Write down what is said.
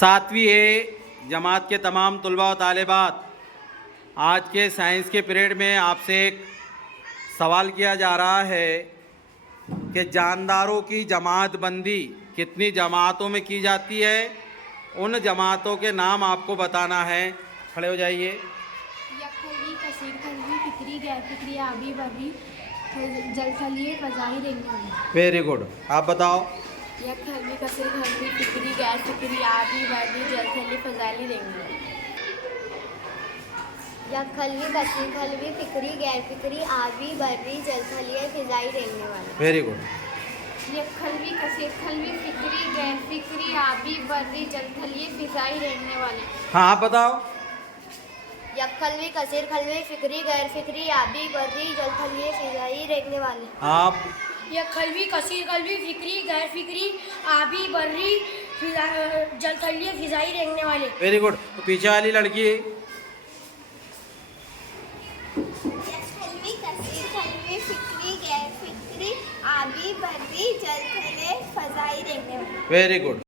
सातवीं ए जमात के तमाम तलबा व तालिबात, आज के साइंस के पीरियड में आपसे एक सवाल किया जा रहा है कि जानदारों की जमात बंदी कितनी जमातों में की जाती है। उन जमातों के नाम आपको बताना है। खड़े हो जाइए। यकखलवी, कसीरखलवी, फिक्री, गैरफिक्री, आबी, बर्री, जलखली, फजाई, रेंगनी। Very good. आप बताओ। यकखलवी, कसीरखलवी, फिक्री, गैरफिक्री, आबी, बर्री, जलखली, फजाई, रेंगनी। यकखलवी, कसीरखलवी, फिक्री, गैरफिक्री, आबी, बर्री, जलखली, फिजाई, रेंगने वाले। Very good. यकखलवी, कसीरखलवी, फिक्री, गैरफिक्री, आबी, बर्री, जलखली, फिजाई, रेंगने वाले। हाँ, आप बताओ। यकखलवी, कसीरखलवी, फिक्री, गैरफिक्री, आबी, बर्री, जलखली, फिजाई, रेंगने वाले। आप। यकखलवी, कसीरखलवी, फिक्री, गैरफिक्री, आबी, बर्री, जलखली, फिजाई, रेंगने वाले। Very good. तो पीछे वाली लड़की। यकखलवी, कसीरखलवी, फिक्री, गैरफिक्री, आबी, बर्री, जलखली, फिजाई, रेंगने वाले। Very good.